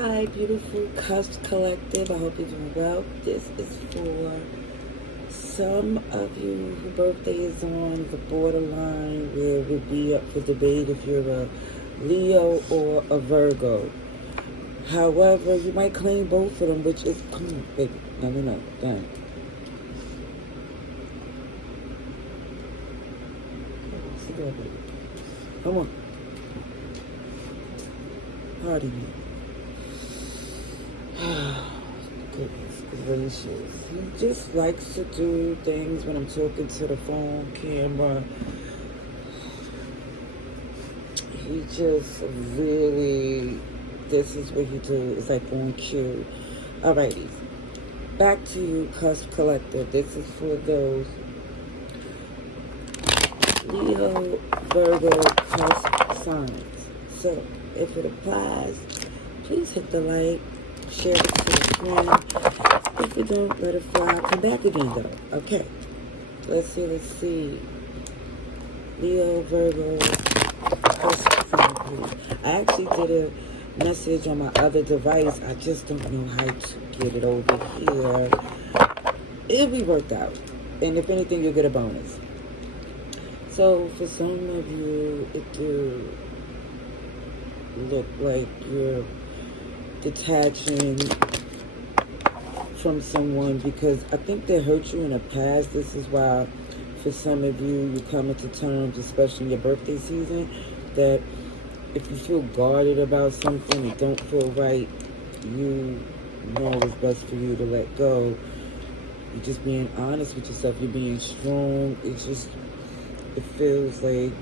Hi, beautiful Cusp Collective. I hope you're doing well. This is for some of you whose birthday is on the borderline where it would be up for debate if you're a Leo or a Virgo. However, you might claim both of them, which is, come on, baby. Let me know. Done. Come on. Pardon me. Goodness gracious. He just likes to do things when I'm talking to the phone, camera. He just really, this is what he do. It's like on cue. Alrighty. Back to you, Cusp Collective. This is for those Leo, Virgo, Cusp signs. So, if it applies, please hit the like, share it to a friend. If you don't, let it fly. Come back again, though. Okay. Let's see. Leo, Virgo, Cusp sign, please. I actually did a message on my other device. I just don't know how to get it over here. It'll be worked out. And if anything, you'll get a bonus. So, for some of you, it do look like you're detaching from someone because I think they hurt you in the past. This is why, for some of you, you come into terms, especially in your birthday season, that if you feel guarded about something, it don't feel right, you know it's best for you to let go. You're just being honest with yourself. You're being strong. It's just, it feels like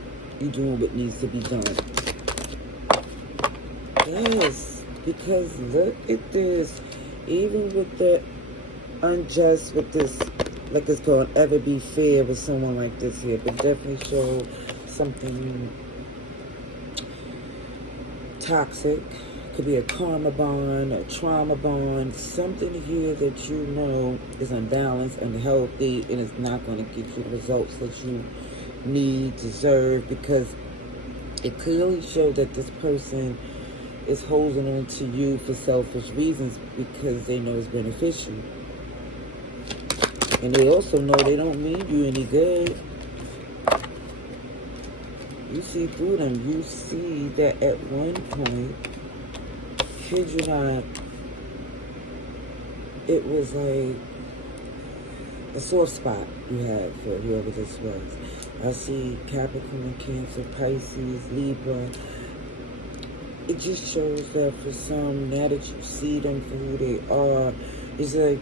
you're doing what needs to be done. Yes, because look at this. Even with the unjust, with this, like it's going to ever be fair with someone like this here, but definitely show something toxic. Could be a karma bond, a trauma bond, something here that you know is unbalanced, unhealthy, and it's not going to get you the results that you need, deserve, because it clearly shows that this person is holding on to you for selfish reasons because they know it's beneficial. And they also know they don't mean you any good. You see through them. You see that at one point, kid you not, it was like a soft spot you had for whoever this was. I see Capricorn, Cancer, Pisces, Libra. It just shows that for some, now that you see them for who they are, it's like,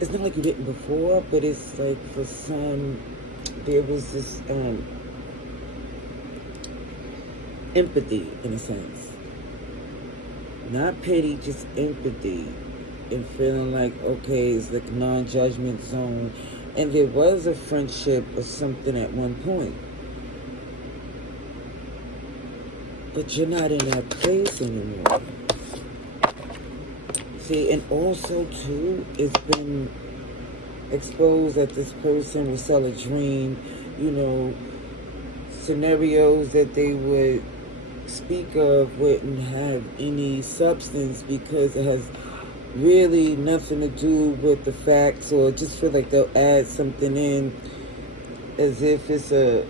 it's not like you didn't before, but it's like for some, there was this empathy in a sense. Not pity, just empathy. And feeling like, okay, it's like a non-judgment zone. And there was a friendship or something at one point. But you're not in that place anymore. See, and also, too, it's been exposed that this person will sell a dream, you know, scenarios that they would speak of wouldn't have any substance because it has really nothing to do with the facts, or just feel like they'll add something in as if it's a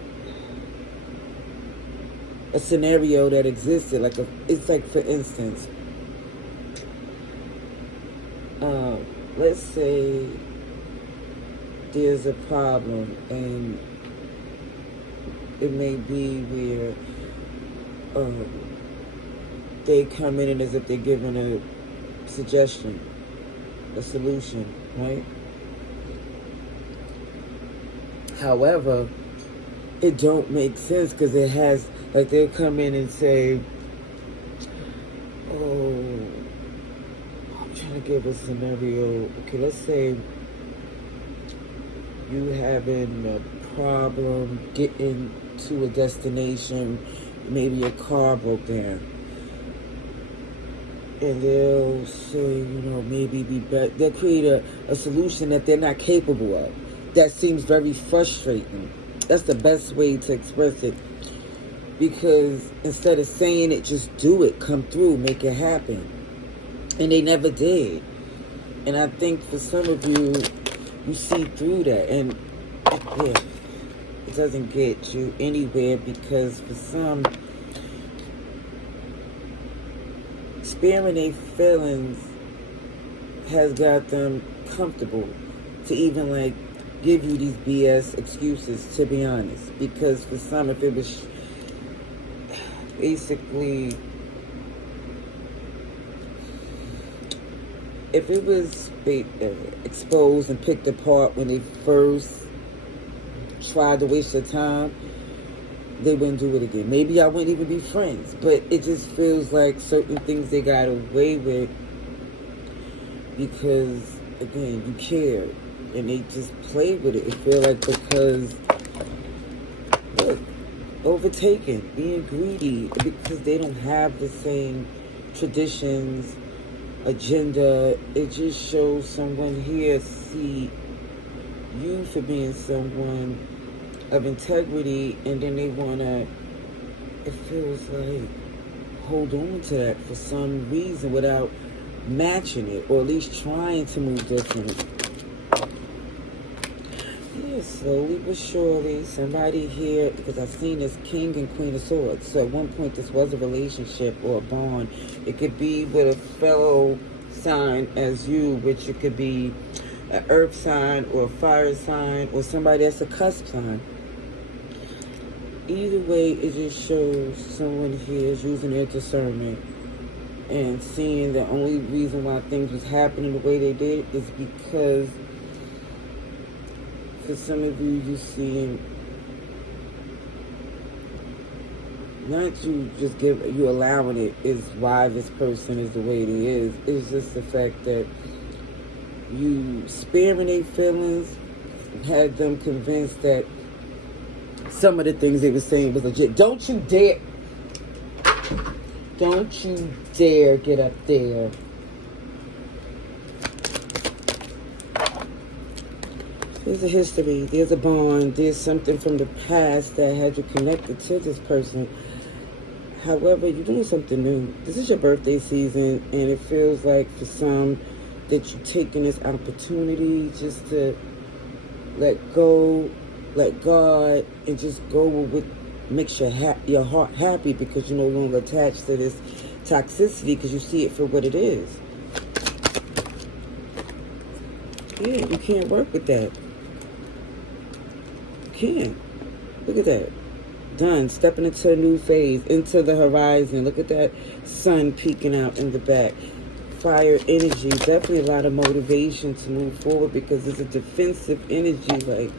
scenario that existed. Like it's like, for instance, let's say there's a problem and it may be where they come in as if they're giving a suggestion, a solution, right? However, it don't make sense because it has, like, they'll come in and say, oh, I'm trying to give a scenario. Okay, let's say you having a problem getting to a destination, maybe your car broke down. And they'll say, you know, maybe be better. They'll create a solution that they're not capable of. That seems very frustrating. That's the best way to express it. Because instead of saying it, just do it. Come through. Make it happen. And they never did. And I think for some of you, you see through that. And yeah, it doesn't get you anywhere because for some, sparing their feelings has got them comfortable to even like give you these BS excuses, to be honest. Because for some, if it was basically, if it was exposed and picked apart when they first tried to waste their time, they wouldn't do it again. Maybe I wouldn't even be friends, but it just feels like certain things they got away with because, again, you care, and they just play with it. It feels like because, look, overtaken, being greedy, because they don't have the same traditions, agenda. It just shows someone here see you for being someone of integrity, and then they want to, it feels like, hold on to that for some reason without matching it, or at least trying to move different. Yeah, slowly but surely, somebody here, because I've seen this King and Queen of Swords, so at one point this was a relationship or a bond. It could be with a fellow sign as you, which it could be an earth sign or a fire sign or somebody that's a cusp sign. Either way, it just shows someone here is using their discernment and seeing the only reason why things was happening the way they did is because for some of you, you seeing not you just you allowing it is why this person is the way it is. It's just the fact that you sparing their feelings had them convinced that some of the things they were saying was legit. Don't you dare get up there. There's a history, there's a bond, there's something from the past that had you connected to this person. However, you're doing something new. This is your birthday season, and it feels like for some that you're taking this opportunity just to let go, let God, and just go with what makes your heart happy, because you're no longer attached to this toxicity because you see it for what it is. Yeah, you can't work with that. You can't. Look at that. Done. Stepping into a new phase, into the horizon. Look at that sun peeking out in the back. Fire energy. Definitely a lot of motivation to move forward because there's a defensive energy. Like,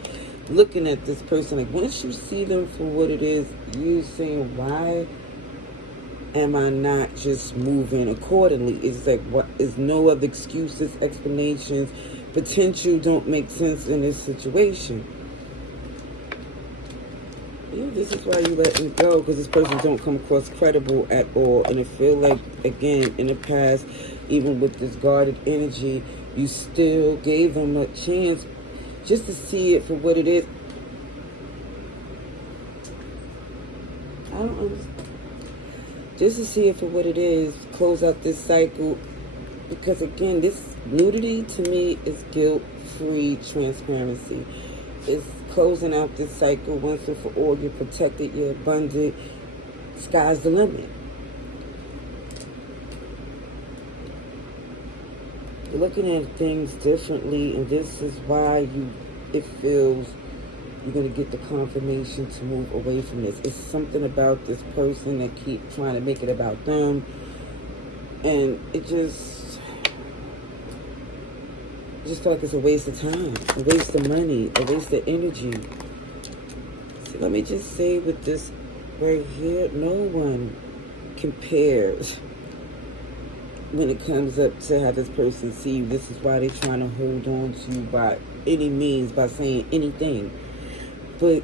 looking at this person, like, once you see them for what it is, you're saying, why am I not just moving accordingly? It's like, what is no other excuses, explanations, potential don't make sense in this situation. Yeah, this is why you let them go, because this person don't come across credible at all. And I feel like, again, in the past, even with this guarded energy, you still gave them a chance just to see it for what it is. I don't understand. Just to see it for what it is, close out this cycle. Because again, this nudity to me is guilt-free transparency. It's closing out this cycle once and for all. You're protected, you're abundant. Sky's the limit. You're looking at things differently, and this is why it feels you're going to get the confirmation to move away from this. It's something about this person that keep trying to make it about them, and it just feel like it's a waste of time, a waste of money, a waste of energy. So let me just say with this right here, no one compares when it comes up to how this person see you. This is why they're trying to hold on to you by any means, by saying anything. But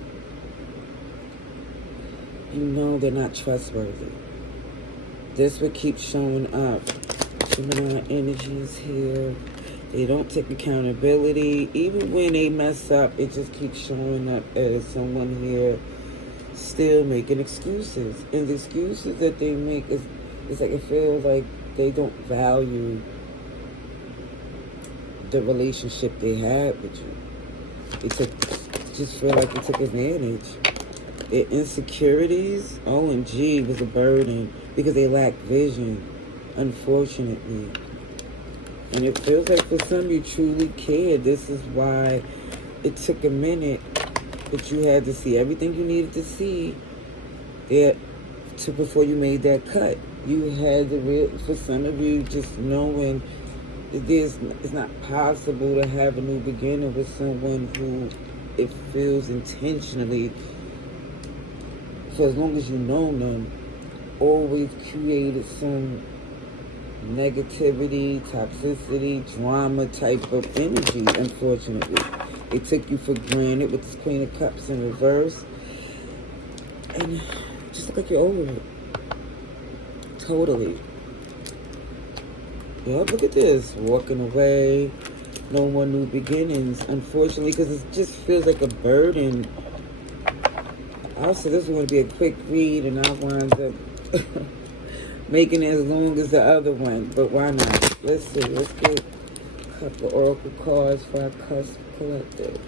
you know they're not trustworthy. This what keeps showing up. Gemini energy is here. They don't take accountability. Even when they mess up, it just keeps showing up as someone here still making excuses. And the excuses that they make is It's like it feels like they don't value the relationship they had with you. Just feel like they took advantage. Their insecurities, OMG, was a burden because they lack vision, unfortunately. And it feels like for some you truly cared. This is why it took a minute, but you had to see everything you needed to see before you made that cut. You had to for some of you, just knowing that it's not possible to have a new beginning with someone who it feels intentionally, for as long as you know them, always created some negativity, toxicity, drama type of energy, unfortunately. They took you for granted with this Queen of Cups in reverse. And just look like you're over it. Totally. Yep, look at this. Walking away. No more new beginnings, unfortunately, because it just feels like a burden. Also, this is going to be a quick read, and I wind up making it as long as the other one. But why not? Let's see. Let's get a couple of oracle cards for our Cusp collective.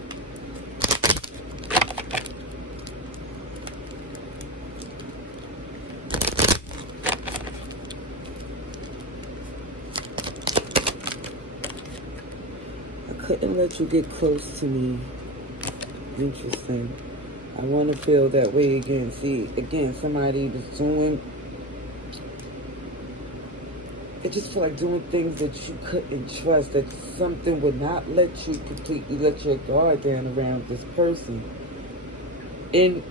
Couldn't let you get close to me. Interesting. I want to feel that way again. See, again, somebody was doing, it just feel like doing things that you couldn't trust, that something would not let you completely let your guard down around this person. And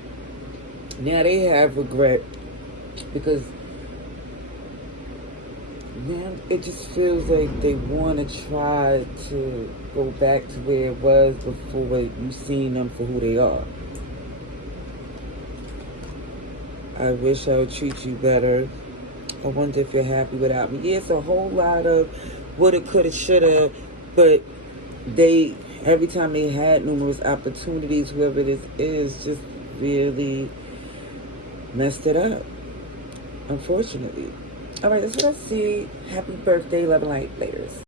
now they have regret because now it just feels like they want to try to go back to where it was before you seen them for who they are. I wish I would treat you better. I wonder if you're happy without me. Yeah, it's a whole lot of woulda, coulda, shoulda, but every time they had numerous opportunities, whoever this is, just really messed it up, unfortunately. All right, that's what I see. Happy birthday, love and light, laters.